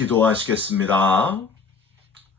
기도하시겠습니다.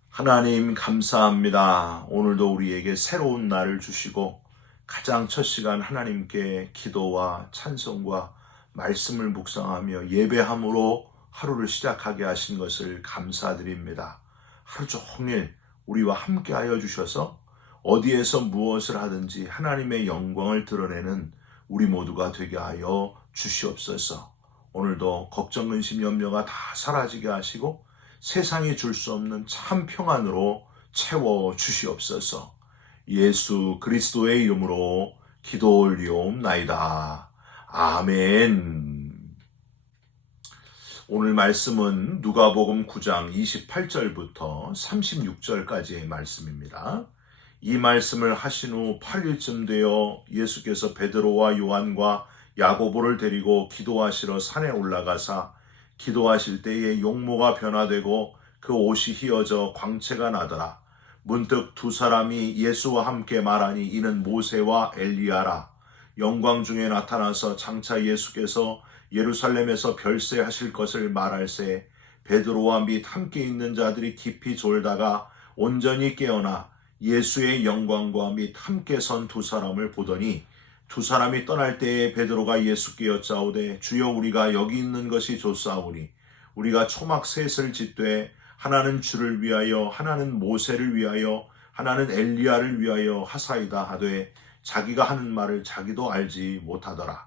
하나님 감사합니다. 오늘도 우리에게 새로운 날을 주시고 가장 첫 시간 하나님께 기도와 찬송과 말씀을 묵상하며 예배함으로 하루를 시작하게 하신 것을 감사드립니다. 하루 종일 우리와 함께하여 주셔서 어디에서 무엇을 하든지 하나님의 영광을 드러내는 우리 모두가 되게 하여 주시옵소서. 오늘도 걱정, 근심, 염려가 다 사라지게 하시고 세상이 줄 수 없는 참 평안으로 채워 주시옵소서. 예수 그리스도의 이름으로 기도 올리옵나이다. 아멘. 오늘 말씀은 누가복음 9장 28절부터 36절까지의 말씀입니다. 이 말씀을 하신 후 8일쯤 되어 예수께서 베드로와 요한과 야고보를 데리고 기도하시러 산에 올라가사 기도하실 때에 용모가 변화되고 그 옷이 휘어져 광채가 나더라. 문득 두 사람이 예수와 함께 말하니 이는 모세와 엘리야라. 영광 중에 나타나서 장차 예수께서 예루살렘에서 별세하실 것을 말할새 베드로와 및 함께 있는 자들이 깊이 졸다가 온전히 깨어나 예수의 영광과 및 함께 선 두 사람을 보더니 두 사람이 떠날 때에 베드로가 예수께 여짜오되 주여 우리가 여기 있는 것이 좋사오니 우리가 초막 셋을 짓되 하나는 주를 위하여 하나는 모세를 위하여 하나는 엘리야를 위하여 하사이다 하되 자기가 하는 말을 자기도 알지 못하더라.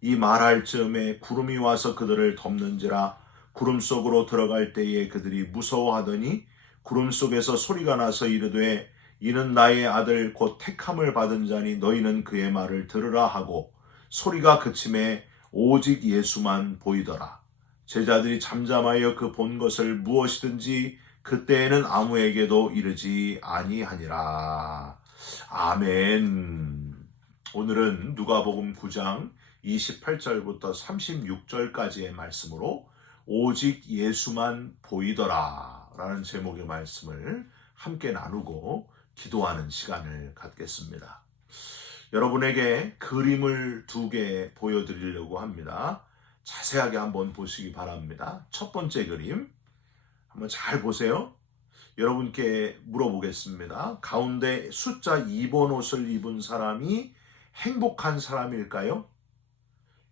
이 말할 즈음에 구름이 와서 그들을 덮는지라. 구름 속으로 들어갈 때에 그들이 무서워하더니 구름 속에서 소리가 나서 이르되 이는 나의 아들 곧 택함을 받은 자니 너희는 그의 말을 들으라 하고 소리가 그침에 오직 예수만 보이더라. 제자들이 잠잠하여 그 본 것을 무엇이든지 그때에는 아무에게도 이르지 아니하니라. 아멘. 오늘은 누가복음 9장 28절부터 36절까지의 말씀으로 오직 예수만 보이더라 라는 제목의 말씀을 함께 나누고 기도하는 시간을 갖겠습니다. 여러분에게 그림을 두 개 보여드리려고 합니다. 자세하게 한번 보시기 바랍니다. 첫 번째 그림 한번 잘 보세요. 여러분께 물어보겠습니다. 가운데 숫자 2번 옷을 입은 사람이 행복한 사람일까요?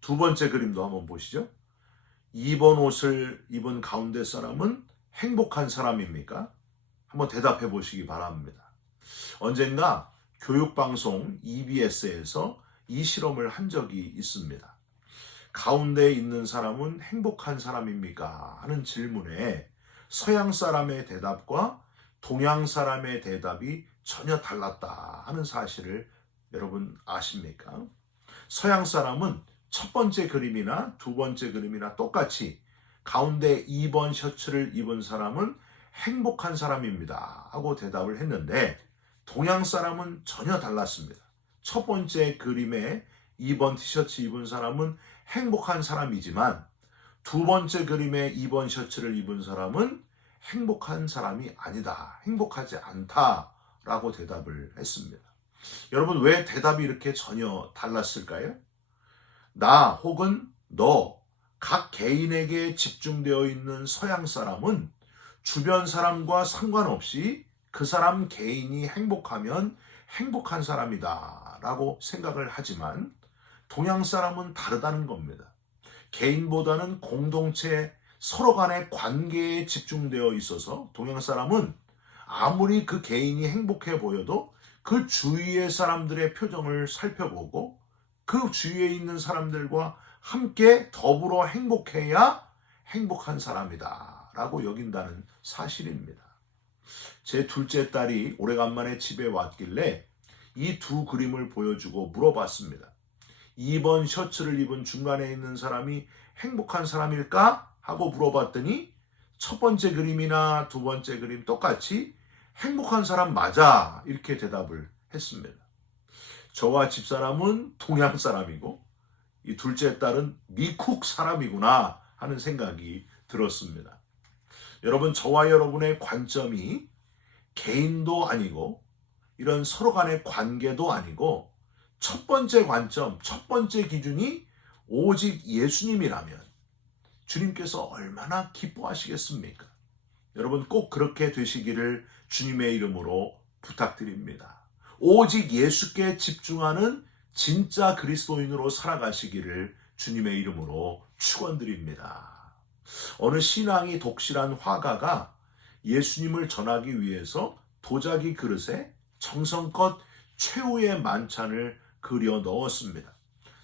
두 번째 그림도 한번 보시죠. 2번 옷을 입은 가운데 사람은 행복한 사람입니까? 한번 대답해 보시기 바랍니다. 언젠가 교육방송 EBS에서 이 실험을 한 적이 있습니다. 가운데 있는 사람은 행복한 사람입니까? 하는 질문에 서양 사람의 대답과 동양 사람의 대답이 전혀 달랐다 하는 사실을 여러분 아십니까? 서양 사람은 첫 번째 그림이나 두 번째 그림이나 똑같이 가운데 2번 셔츠를 입은 사람은 행복한 사람입니다 하고 대답을 했는데 동양 사람은 전혀 달랐습니다. 첫 번째 그림에 2번 티셔츠 입은 사람은 행복한 사람이지만 두 번째 그림에 2번 셔츠를 입은 사람은 행복한 사람이 아니다, 행복하지 않다라고 대답을 했습니다. 여러분 왜 대답이 이렇게 전혀 달랐을까요? 나 혹은 너 각 개인에게 집중되어 있는 서양 사람은 주변 사람과 상관없이 그 사람 개인이 행복하면 행복한 사람이다 라고 생각을 하지만 동양 사람은 다르다는 겁니다. 개인보다는 공동체 서로 간의 관계에 집중되어 있어서 동양 사람은 아무리 그 개인이 행복해 보여도 그 주위의 사람들의 표정을 살펴보고 그 주위에 있는 사람들과 함께 더불어 행복해야 행복한 사람이다 라고 여긴다는 사실입니다. 제 둘째 딸이 오래간만에 집에 왔길래 이 두 그림을 보여주고 물어봤습니다. 2번 셔츠를 입은 중간에 있는 사람이 행복한 사람일까? 하고 물어봤더니 첫 번째 그림이나 두 번째 그림 똑같이 행복한 사람 맞아 이렇게 대답을 했습니다. 저와 집사람은 동양 사람이고 이 둘째 딸은 미국 사람이구나 하는 생각이 들었습니다. 여러분 저와 여러분의 관점이 개인도 아니고 이런 서로 간의 관계도 아니고 첫 번째 관점, 첫 번째 기준이 오직 예수님이라면 주님께서 얼마나 기뻐하시겠습니까? 여러분 꼭 그렇게 되시기를 주님의 이름으로 부탁드립니다. 오직 예수께 집중하는 진짜 그리스도인으로 살아가시기를 주님의 이름으로 축원드립니다. 어느 신앙이 독실한 화가가 예수님을 전하기 위해서 도자기 그릇에 정성껏 최후의 만찬을 그려 넣었습니다.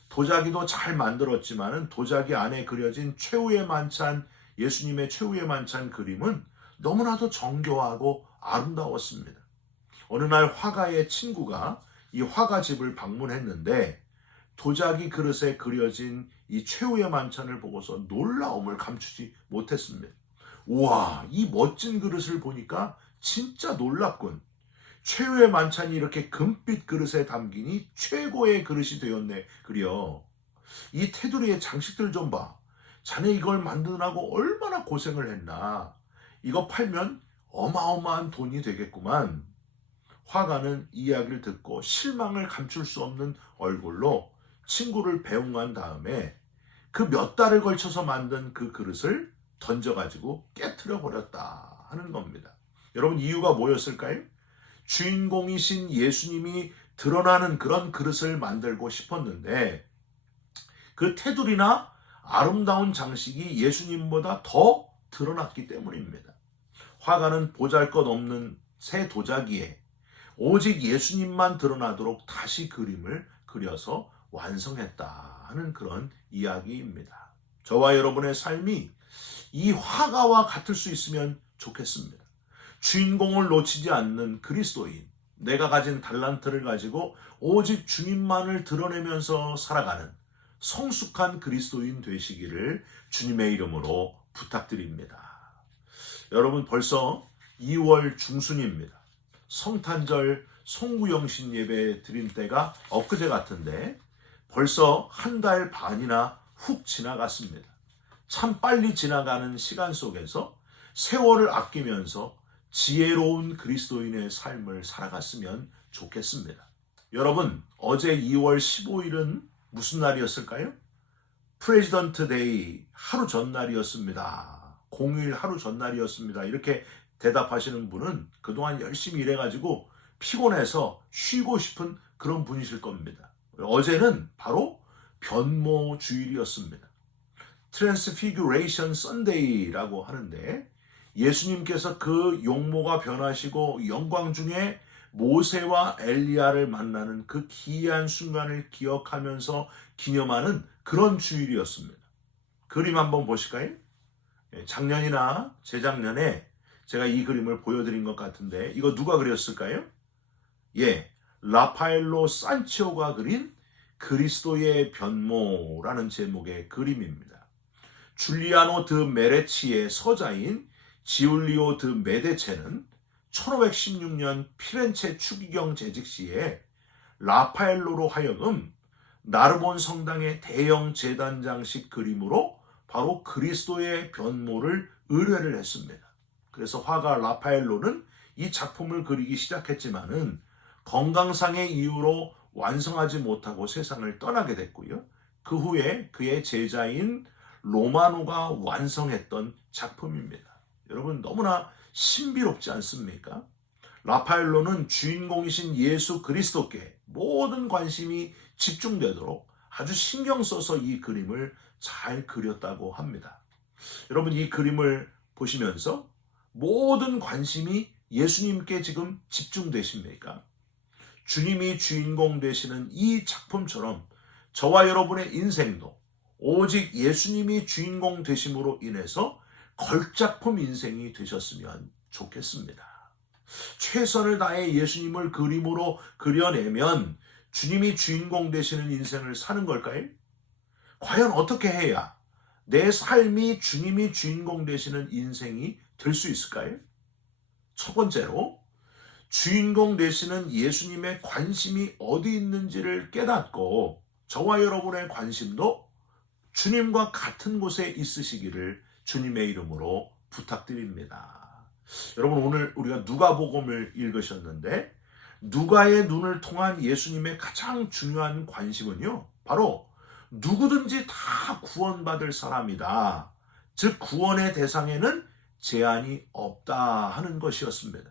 도자기도 잘 만들었지만 도자기 안에 그려진 최후의 만찬, 예수님의 최후의 만찬 그림은 너무나도 정교하고 아름다웠습니다. 어느 날 화가의 친구가 이 화가집을 방문했는데 도자기 그릇에 그려진 이 최후의 만찬을 보고서 놀라움을 감추지 못했습니다. 우와, 이 멋진 그릇을 보니까 진짜 놀랍군. 최후의 만찬이 이렇게 금빛 그릇에 담기니 최고의 그릇이 되었네. 그려. 이 테두리의 장식들 좀 봐. 자네 이걸 만드느라고 얼마나 고생을 했나. 이거 팔면 어마어마한 돈이 되겠구만. 화가는 이야기를 듣고 실망을 감출 수 없는 얼굴로 친구를 배웅한 다음에 그 몇 달을 걸쳐서 만든 그 그릇을 던져가지고 깨트려 버렸다 하는 겁니다. 여러분 이유가 뭐였을까요? 주인공이신 예수님이 드러나는 그런 그릇을 만들고 싶었는데 그 테두리나 아름다운 장식이 예수님보다 더 드러났기 때문입니다. 화가는 보잘것없는 새 도자기에 오직 예수님만 드러나도록 다시 그림을 그려서 완성했다 하는 그런 이야기입니다. 저와 여러분의 삶이 이 화가와 같을 수 있으면 좋겠습니다. 주인공을 놓치지 않는 그리스도인, 내가 가진 달란트를 가지고 오직 주님만을 드러내면서 살아가는 성숙한 그리스도인 되시기를 주님의 이름으로 부탁드립니다. 여러분 벌써 2월 중순입니다. 성탄절 송구영신 예배 드린 때가 엊그제 같은데 벌써 한 달 반이나 훅 지나갔습니다. 참 빨리 지나가는 시간 속에서 세월을 아끼면서 지혜로운 그리스도인의 삶을 살아갔으면 좋겠습니다. 여러분, 어제 2월 15일은 무슨 날이었을까요? 프레지던트 데이 하루 전날이었습니다. 공휴일 하루 전날이었습니다. 이렇게 대답하시는 분은 그동안 열심히 일해가지고 피곤해서 쉬고 싶은 그런 분이실 겁니다. 어제는 바로 변모 주일이었습니다. 트랜스피규레이션 선데이라고 하는데 예수님께서 그 용모가 변하시고 영광 중에 모세와 엘리야를 만나는 그 기이한 순간을 기억하면서 기념하는 그런 주일이었습니다. 그림 한번 보실까요? 작년이나 재작년에 제가 이 그림을 보여드린 것 같은데 이거 누가 그렸을까요? 라파엘로 산치오가 그린 그리스도의 변모라는 제목의 그림입니다. 줄리아노 드 메레치의 서자인 지울리오 드 메데체는 1516년 피렌체 추기경 재직 시에 라파엘로로 하여금 나르본 성당의 대형 제단장식 그림으로 바로 그리스도의 변모를 의뢰를 했습니다. 그래서 화가 라파엘로는 이 작품을 그리기 시작했지만은 건강상의 이유로 완성하지 못하고 세상을 떠나게 됐고요. 그 후에 그의 제자인 로마노가 완성했던 작품입니다. 여러분 너무나 신비롭지 않습니까? 라파엘로는 주인공이신 예수 그리스도께 모든 관심이 집중되도록 아주 신경 써서 이 그림을 잘 그렸다고 합니다. 여러분 이 그림을 보시면서 모든 관심이 예수님께 지금 집중되십니까? 주님이 주인공 되시는 이 작품처럼 저와 여러분의 인생도 오직 예수님이 주인공 되심으로 인해서 걸작품 인생이 되셨으면 좋겠습니다. 최선을 다해 예수님을 그림으로 그려내면 주님이 주인공 되시는 인생을 사는 걸까요? 과연 어떻게 해야 내 삶이 주님이 주인공 되시는 인생이 될 수 있을까요? 첫 번째로 주인공 되시는 예수님의 관심이 어디 있는지를 깨닫고 저와 여러분의 관심도 주님과 같은 곳에 있으시기를 주님의 이름으로 부탁드립니다. 여러분 오늘 우리가 누가복음을 읽으셨는데 누가의 눈을 통한 예수님의 가장 중요한 관심은요. 바로 누구든지 다 구원받을 사람이다. 즉 구원의 대상에는 제한이 없다 하는 것이었습니다.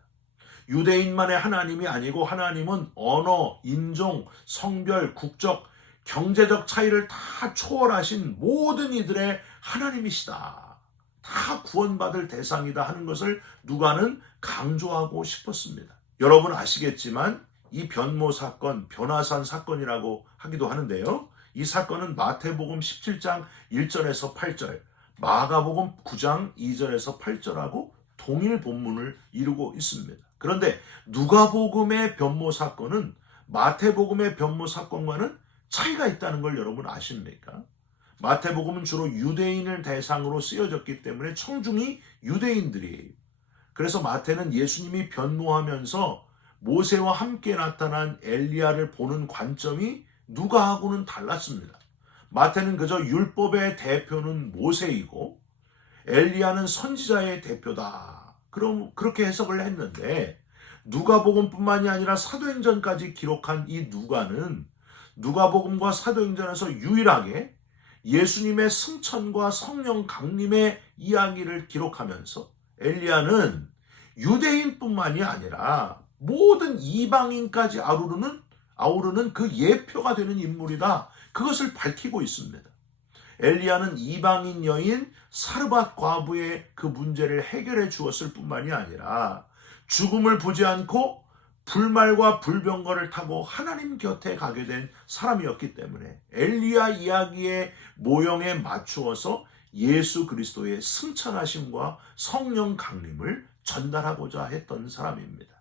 유대인만의 하나님이 아니고 하나님은 언어, 인종, 성별, 국적, 경제적 차이를 다 초월하신 모든 이들의 하나님이시다. 다 구원받을 대상이다 하는 것을 누가는 강조하고 싶었습니다. 여러분 아시겠지만 이 변모 사건, 변화산 사건이라고 하기도 하는데요. 이 사건은 마태복음 17장 1절에서 8절, 마가복음 9장 2절에서 8절하고 동일 본문을 이루고 있습니다. 그런데 누가복음의 변모 사건은 마태복음의 변모 사건과는 차이가 있다는 걸 여러분 아십니까? 마태복음은 주로 유대인을 대상으로 쓰여졌기 때문에 청중이 유대인들이에요. 그래서 마태는 예수님이 변모하면서 모세와 함께 나타난 엘리야를 보는 관점이 누가하고는 달랐습니다. 마태는 그저 율법의 대표는 모세이고 엘리야는 선지자의 대표다. 그럼 그렇게 해석을 했는데 누가복음뿐만이 아니라 사도행전까지 기록한 이 누가는 누가복음과 사도행전에서 유일하게 예수님의 승천과 성령 강림의 이야기를 기록하면서 엘리야는 유대인뿐만이 아니라 모든 이방인까지 아우르는 그 예표가 되는 인물이다. 그것을 밝히고 있습니다. 엘리야는 이방인 여인 사르밧 과부의 그 문제를 해결해 주었을 뿐만이 아니라 죽음을 보지 않고 불말과 불병거를 타고 하나님 곁에 가게 된 사람이었기 때문에 엘리야 이야기의 모형에 맞추어서 예수 그리스도의 승천하심과 성령 강림을 전달하고자 했던 사람입니다.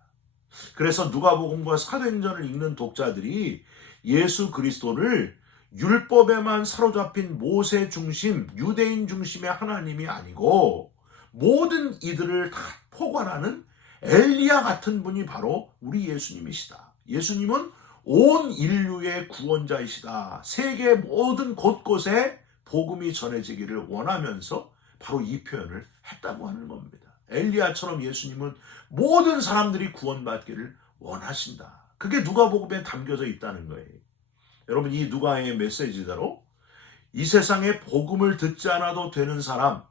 그래서 누가복음과 사도행전을 읽는 독자들이 예수 그리스도를 율법에만 사로잡힌 모세 중심, 유대인 중심의 하나님이 아니고 모든 이들을 다 포괄하는 엘리야 같은 분이 바로 우리 예수님이시다. 예수님은 온 인류의 구원자이시다. 세계 모든 곳곳에 복음이 전해지기를 원하면서 바로 이 표현을 했다고 하는 겁니다. 엘리야처럼 예수님은 모든 사람들이 구원받기를 원하신다. 그게 누가복음에 담겨져 있다는 거예요. 여러분 이 누가의 메시지대로 이 세상에 복음을 듣지 않아도 되는 사람,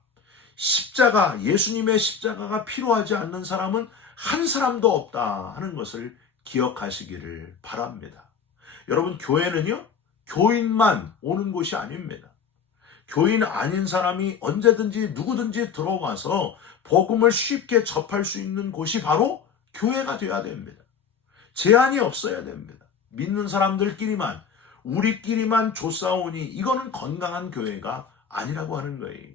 십자가, 예수님의 십자가가 필요하지 않는 사람은 한 사람도 없다 하는 것을 기억하시기를 바랍니다. 여러분 교회는요, 교인만 오는 곳이 아닙니다. 교인 아닌 사람이 언제든지 누구든지 들어와서 복음을 쉽게 접할 수 있는 곳이 바로 교회가 되어야 됩니다. 제한이 없어야 됩니다. 믿는 사람들끼리만, 우리끼리만 조싸우니 이거는 건강한 교회가 아니라고 하는 거예요.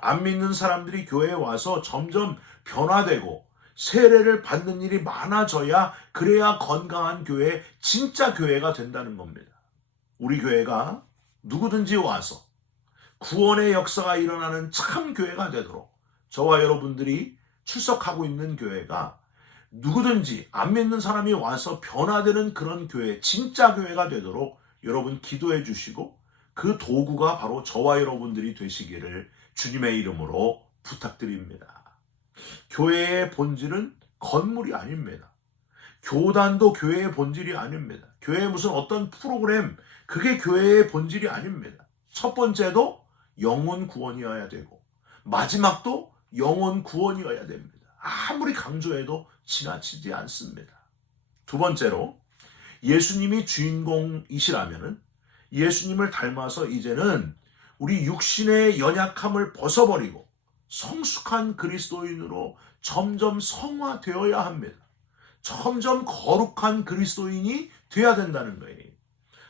안 믿는 사람들이 교회에 와서 점점 변화되고 세례를 받는 일이 많아져야 그래야 건강한 교회, 진짜 교회가 된다는 겁니다. 우리 교회가 누구든지 와서 구원의 역사가 일어나는 참 교회가 되도록 저와 여러분들이 출석하고 있는 교회가 누구든지 안 믿는 사람이 와서 변화되는 그런 교회, 진짜 교회가 되도록 여러분 기도해 주시고 그 도구가 바로 저와 여러분들이 되시기를 주님의 이름으로 부탁드립니다. 교회의 본질은 건물이 아닙니다. 교단도 교회의 본질이 아닙니다. 교회의 무슨 어떤 프로그램, 그게 교회의 본질이 아닙니다. 첫 번째도 영혼 구원이어야 되고 마지막도 영혼 구원이어야 됩니다. 아무리 강조해도 지나치지 않습니다. 두 번째로 예수님이 주인공이시라면 예수님을 닮아서 이제는 우리 육신의 연약함을 벗어버리고 성숙한 그리스도인으로 점점 성화되어야 합니다. 점점 거룩한 그리스도인이 되어야 된다는 거예요.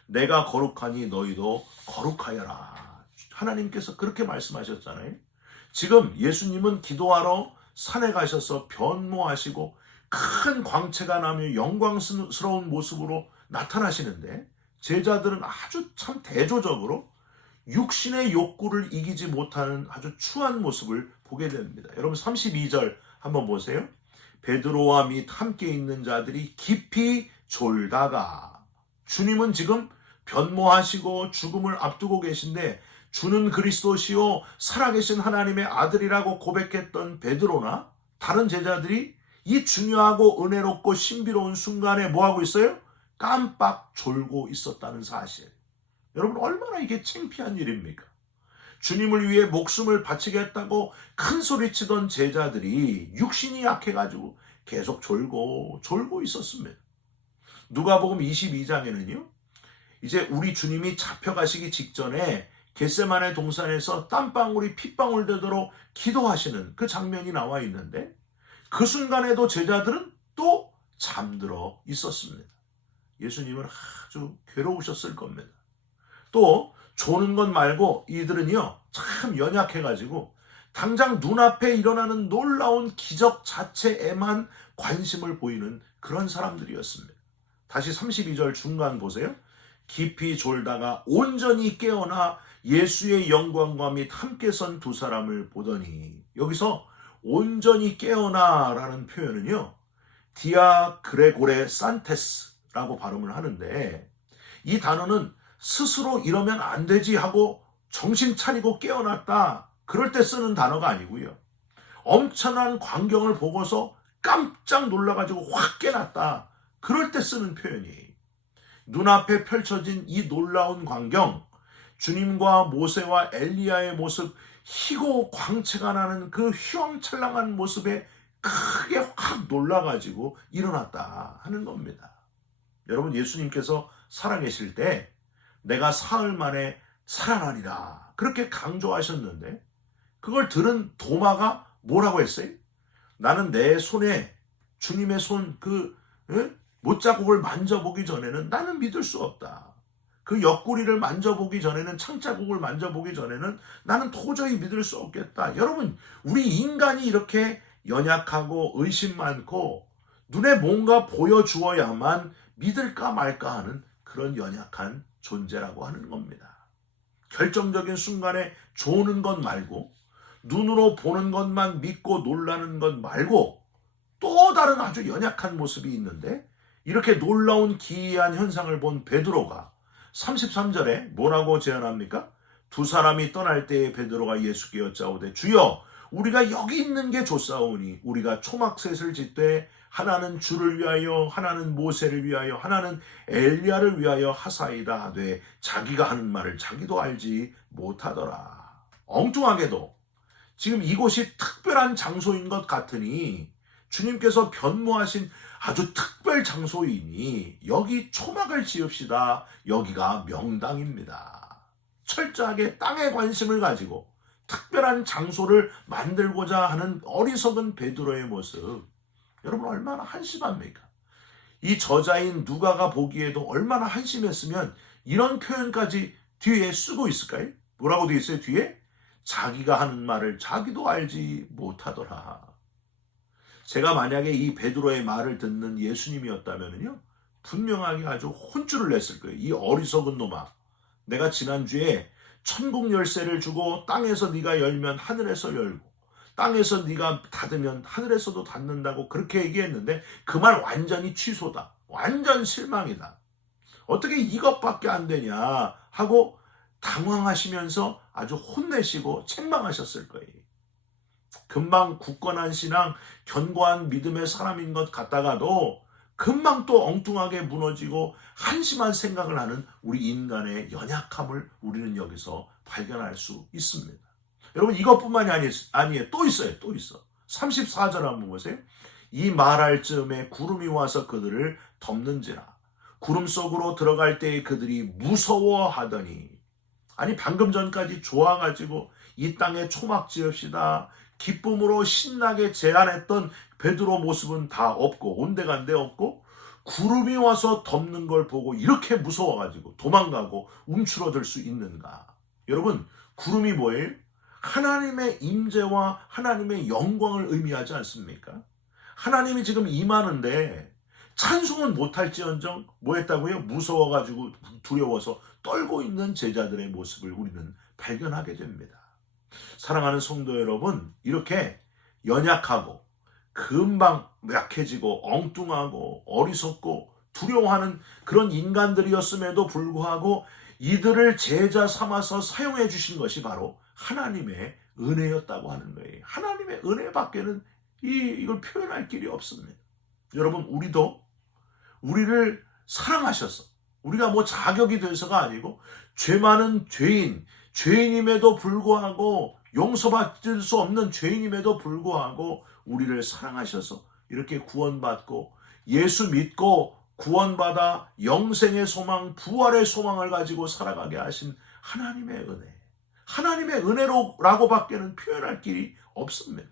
내가 거룩하니 너희도 거룩하여라. 하나님께서 그렇게 말씀하셨잖아요. 지금 예수님은 기도하러 산에 가셔서 변모하시고 큰 광채가 나며 영광스러운 모습으로 나타나시는데 제자들은 아주 참 대조적으로 육신의 욕구를 이기지 못하는 아주 추한 모습을 보게 됩니다. 여러분 32절 한번 보세요. 베드로와 및 함께 있는 자들이 깊이 졸다가, 주님은 지금 변모하시고 죽음을 앞두고 계신데 주는 그리스도시요 살아계신 하나님의 아들이라고 고백했던 베드로나 다른 제자들이 이 중요하고 은혜롭고 신비로운 순간에 뭐하고 있어요? 깜빡 졸고 있었다는 사실. 여러분 얼마나 이게 창피한 일입니까? 주님을 위해 목숨을 바치겠다고 큰 소리치던 제자들이 육신이 약해가지고 계속 졸고 있었습니다. 누가복음 22장에는요. 이제 우리 주님이 잡혀가시기 직전에 겟세마네 동산에서 땀방울이 핏방울 되도록 기도하시는 그 장면이 나와 있는데 그 순간에도 제자들은 또 잠들어 있었습니다. 예수님은 아주 괴로우셨을 겁니다. 또 조는 것 말고 이들은요 참 연약해가지고 당장 눈앞에 일어나는 놀라운 기적 자체에만 관심을 보이는 그런 사람들이었습니다. 다시 32절 중간 보세요. 깊이 졸다가 온전히 깨어나 예수의 영광과 및 함께 선 두 사람을 보더니, 여기서 온전히 깨어나라는 표현은요 디아 그레고레 산테스라고 발음을 하는데, 이 단어는 스스로 이러면 안 되지 하고 정신 차리고 깨어났다 그럴 때 쓰는 단어가 아니고요, 엄청난 광경을 보고서 깜짝 놀라가지고 확 깨났다 그럴 때 쓰는 표현이에요. 눈앞에 펼쳐진 이 놀라운 광경, 주님과 모세와 엘리야의 모습, 희고 광채가 나는 그 휘황찬란한 모습에 크게 확 놀라가지고 일어났다 하는 겁니다. 여러분, 예수님께서 살아계실 때 내가 사흘 만에 살아나리라 그렇게 강조하셨는데, 그걸 들은 도마가 뭐라고 했어요? 나는 내 손에 주님의 손 못자국을 만져보기 전에는 나는 믿을 수 없다. 그 옆구리를 만져보기 전에는, 창자국을 만져보기 전에는 나는 도저히 믿을 수 없겠다. 여러분, 우리 인간이 이렇게 연약하고 의심 많고 눈에 뭔가 보여주어야만 믿을까 말까 하는 그런 연약한 존재라고 하는 겁니다. 결정적인 순간에 조는 것 말고, 눈으로 보는 것만 믿고 놀라는 것 말고 또 다른 아주 연약한 모습이 있는데, 이렇게 놀라운 기이한 현상을 본 베드로가 33절에 뭐라고 제안합니까? 두 사람이 떠날 때에 베드로가 예수께 여짜오되 주여 우리가 여기 있는 게 좋사오니 우리가 초막셋을 짓되 하나는 주를 위하여 하나는 모세를 위하여 하나는 엘리야를 위하여 하사이다 하되 자기가 하는 말을 자기도 알지 못하더라. 엉뚱하게도 지금 이곳이 특별한 장소인 것 같으니, 주님께서 변모하신 아주 특별 장소이니 여기 초막을 지읍시다. 여기가 명당입니다. 철저하게 땅에 관심을 가지고 특별한 장소를 만들고자 하는 어리석은 베드로의 모습, 여러분 얼마나 한심합니까? 이 저자인 누가가 보기에도 얼마나 한심했으면 이런 표현까지 뒤에 쓰고 있을까요? 뭐라고 되어 있어요? 뒤에 자기가 하는 말을 자기도 알지 못하더라. 제가 만약에 이 베드로의 말을 듣는 예수님이었다면요, 분명하게 아주 혼쭐을 냈을 거예요. 이 어리석은 놈아, 내가 지난주에 천국 열쇠를 주고 땅에서 네가 열면 하늘에서 열고 땅에서 네가 닫으면 하늘에서도 닫는다고 그렇게 얘기했는데 그 말 완전히 취소다. 완전 실망이다. 어떻게 이것밖에 안 되냐 하고 당황하시면서 아주 혼내시고 책망하셨을 거예요. 금방 굳건한 신앙, 견고한 믿음의 사람인 것 같다가도 금방 또 엉뚱하게 무너지고 한심한 생각을 하는 우리 인간의 연약함을 우리는 여기서 발견할 수 있습니다. 여러분, 이것뿐만이 아니에요. 또 있어요. 또 있어. 34절 한번 보세요. 이 말할 즈음에 구름이 와서 그들을 덮는지라. 구름 속으로 들어갈 때에 그들이 무서워하더니, 아니 방금 전까지 좋아가지고 이 땅에 초막 지읍시다 기쁨으로 신나게 제안했던 베드로 모습은 다 없고 온데간데 없고, 구름이 와서 덮는 걸 보고 이렇게 무서워가지고 도망가고 움츠러들 수 있는가? 여러분, 구름이 뭐예요? 하나님의 임재와 하나님의 영광을 의미하지 않습니까? 하나님이 지금 임하는데 찬송은 못할지언정 뭐 했다고요? 무서워가지고 두려워서 떨고 있는 제자들의 모습을 우리는 발견하게 됩니다. 사랑하는 성도 여러분, 이렇게 연약하고 금방 약해지고 엉뚱하고 어리석고 두려워하는 그런 인간들이었음에도 불구하고 이들을 제자 삼아서 사용해 주신 것이 바로 하나님의 은혜였다고 하는 거예요. 하나님의 은혜밖에는 이걸 표현할 길이 없습니다. 여러분, 우리도 우리를 사랑하셔서, 우리가 뭐 자격이 돼서가 아니고 죄 많은 죄인, 죄인임에도 불구하고, 용서받을 수 없는 죄인임에도 불구하고 우리를 사랑하셔서 이렇게 구원받고, 예수 믿고 구원받아 영생의 소망, 부활의 소망을 가지고 살아가게 하신 하나님의 은혜, 하나님의 은혜로라고밖에는 표현할 길이 없습니다.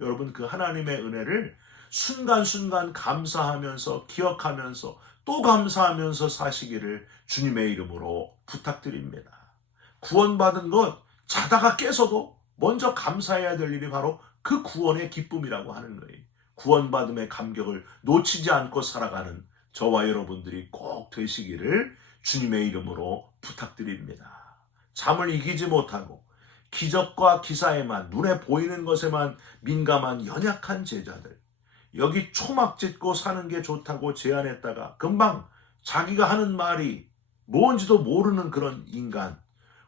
여러분, 그 하나님의 은혜를 순간순간 감사하면서, 기억하면서, 또 감사하면서 사시기를 주님의 이름으로 부탁드립니다. 구원받은 것, 자다가 깨서도 먼저 감사해야 될 일이 바로 그 구원의 기쁨이라고 하는 거예요. 구원받음의 감격을 놓치지 않고 살아가는 저와 여러분들이 꼭 되시기를 주님의 이름으로 부탁드립니다. 잠을 이기지 못하고 기적과 기사에만, 눈에 보이는 것에만 민감한 연약한 제자들, 여기 초막 짓고 사는 게 좋다고 제안했다가 금방 자기가 하는 말이 뭔지도 모르는 그런 인간,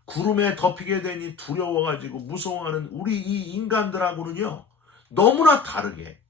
구름에 덮이게 되니 두려워가지고 무서워하는 우리 이 인간들하고는요, 너무나 다르게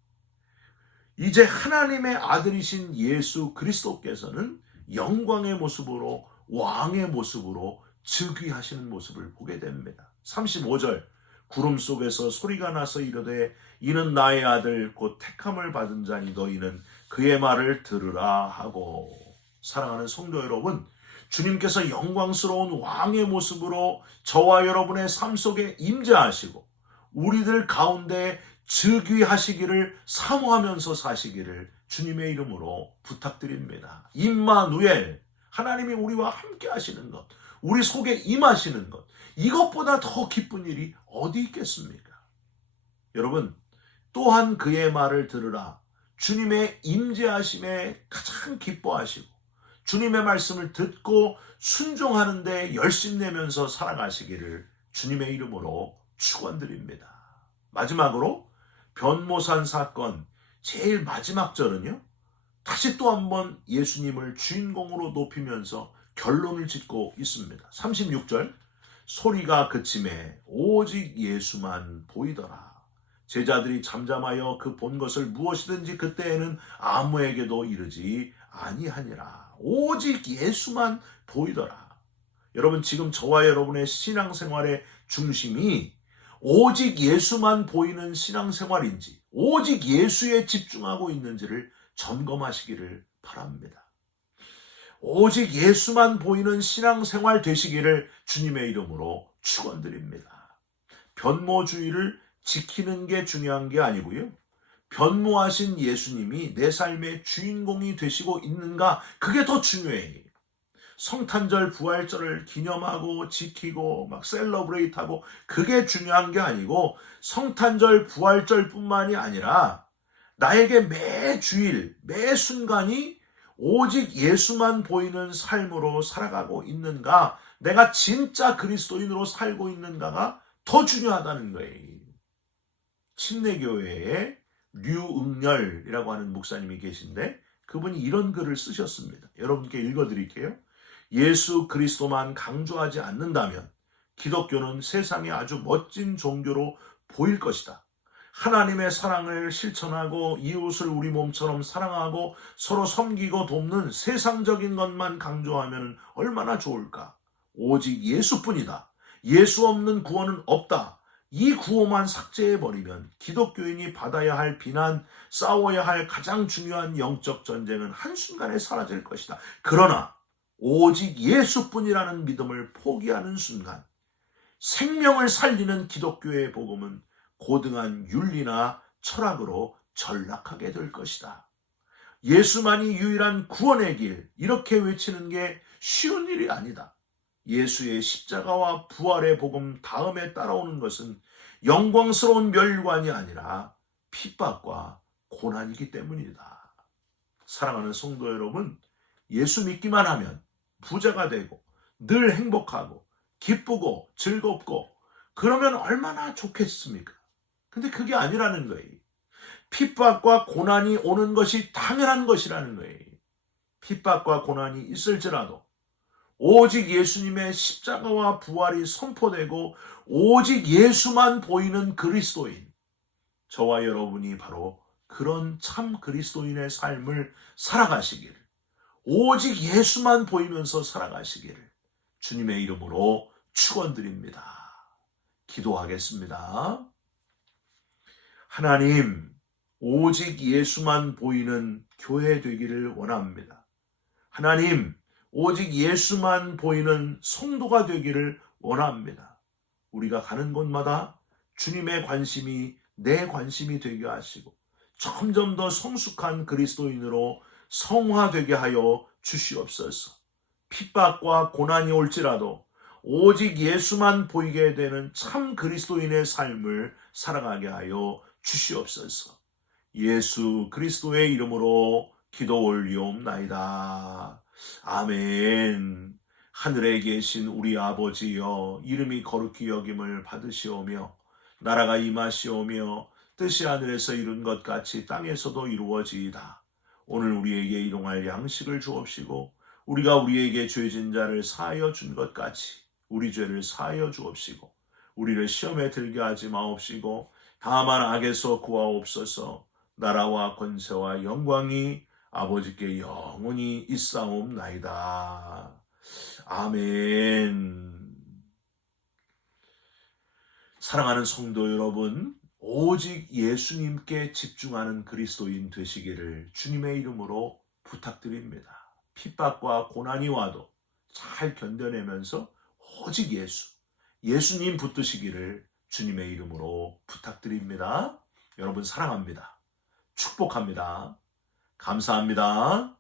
이제 하나님의 아들이신 예수 그리스도께서는 영광의 모습으로, 왕의 모습으로 즉위하시는 모습을 보게 됩니다. 35절, 구름 속에서 소리가 나서 이르되 이는 나의 아들 곧 택함을 받은 자니 너희는 그의 말을 들으라 하고. 사랑하는 성도 여러분, 주님께서 영광스러운 왕의 모습으로 저와 여러분의 삶 속에 임재하시고 우리들 가운데 즉위하시기를 사모하면서 사시기를 주님의 이름으로 부탁드립니다. 임마누엘, 하나님이 우리와 함께 하시는 것, 우리 속에 임하시는 것, 이것보다 더 기쁜 일이 어디 있겠습니까? 여러분, 또한 그의 말을 들으라. 주님의 임재하심에 가장 기뻐하시고 주님의 말씀을 듣고 순종하는데 열심내면서 살아가시기를 주님의 이름으로 축원드립니다. 마지막으로 변모산 사건 제일 마지막 절은요, 다시 또 한번 예수님을 주인공으로 높이면서 결론을 짓고 있습니다. 36절, 소리가 그침에 오직 예수만 보이더라. 제자들이 잠잠하여 그 본 것을 무엇이든지 그때에는 아무에게도 이르지 아니하니라. 오직 예수만 보이더라. 여러분, 지금 저와 여러분의 신앙생활의 중심이 오직 예수만 보이는 신앙생활인지, 오직 예수에 집중하고 있는지를 점검하시기를 바랍니다. 오직 예수만 보이는 신앙생활 되시기를 주님의 이름으로 축원드립니다. 변모주의를 지키는 게 중요한 게 아니고요, 변모하신 예수님이 내 삶의 주인공이 되시고 있는가, 그게 더 중요해요. 성탄절, 부활절을 기념하고 지키고 막 셀러브레이트하고 그게 중요한 게 아니고, 성탄절, 부활절뿐만이 아니라 나에게 매 주일, 매 순간이 오직 예수만 보이는 삶으로 살아가고 있는가, 내가 진짜 그리스도인으로 살고 있는가가 더 중요하다는 거예요. 침례교회에 류응열이라고 하는 목사님이 계신데 그분이 이런 글을 쓰셨습니다. 여러분께 읽어드릴게요. 예수 그리스도만 강조하지 않는다면 기독교는 세상에 아주 멋진 종교로 보일 것이다. 하나님의 사랑을 실천하고 이웃을 우리 몸처럼 사랑하고 서로 섬기고 돕는 세상적인 것만 강조하면 얼마나 좋을까? 오직 예수뿐이다. 예수 없는 구원은 없다. 이 구호만 삭제해버리면 기독교인이 받아야 할 비난, 싸워야 할 가장 중요한 영적 전쟁은 한순간에 사라질 것이다. 그러나 오직 예수뿐이라는 믿음을 포기하는 순간 생명을 살리는 기독교의 복음은 고등한 윤리나 철학으로 전락하게 될 것이다. 예수만이 유일한 구원의 길, 이렇게 외치는 게 쉬운 일이 아니다. 예수의 십자가와 부활의 복음 다음에 따라오는 것은 영광스러운 멸관이 아니라 핍박과 고난이기 때문이다. 사랑하는 성도 여러분, 예수 믿기만 하면 부자가 되고 늘 행복하고 기쁘고 즐겁고 그러면 얼마나 좋겠습니까? 근데 그게 아니라는 거예요. 핍박과 고난이 오는 것이 당연한 것이라는 거예요. 핍박과 고난이 있을지라도 오직 예수님의 십자가와 부활이 선포되고 오직 예수만 보이는 그리스도인, 저와 여러분이 바로 그런 참 그리스도인의 삶을 살아가시기를, 오직 예수만 보이면서 살아가시기를 주님의 이름으로 축원드립니다. 기도하겠습니다. 하나님, 오직 예수만 보이는 교회 되기를 원합니다. 하나님, 오직 예수만 보이는 성도가 되기를 원합니다. 우리가 가는 곳마다 주님의 관심이 내 관심이 되게 하시고 점점 더 성숙한 그리스도인으로 성화되게 하여 주시옵소서. 핍박과 고난이 올지라도 오직 예수만 보이게 되는 참 그리스도인의 삶을 살아가게 하여 주시옵소서. 예수 그리스도의 이름으로 기도 올리옵나이다. 아멘. 하늘에 계신 우리 아버지여, 이름이 거룩히 여김을 받으시오며 나라가 임하시오며 뜻이 하늘에서 이룬 것 같이 땅에서도 이루어지이다. 오늘 우리에게 일용할 양식을 주옵시고 우리가 우리에게 죄진 자를 사하여 준 것 같이 우리 죄를 사하여 주옵시고 우리를 시험에 들게 하지 마옵시고 다만 악에서 구하옵소서. 나라와 권세와 영광이 아버지께 영원히 있사옵나이다. 아멘. 사랑하는 성도 여러분, 오직 예수님께 집중하는 그리스도인 되시기를 주님의 이름으로 부탁드립니다. 핍박과 고난이 와도 잘 견뎌내면서 오직 예수님 붙드시기를 주님의 이름으로 부탁드립니다. 여러분 사랑합니다. 축복합니다. 감사합니다.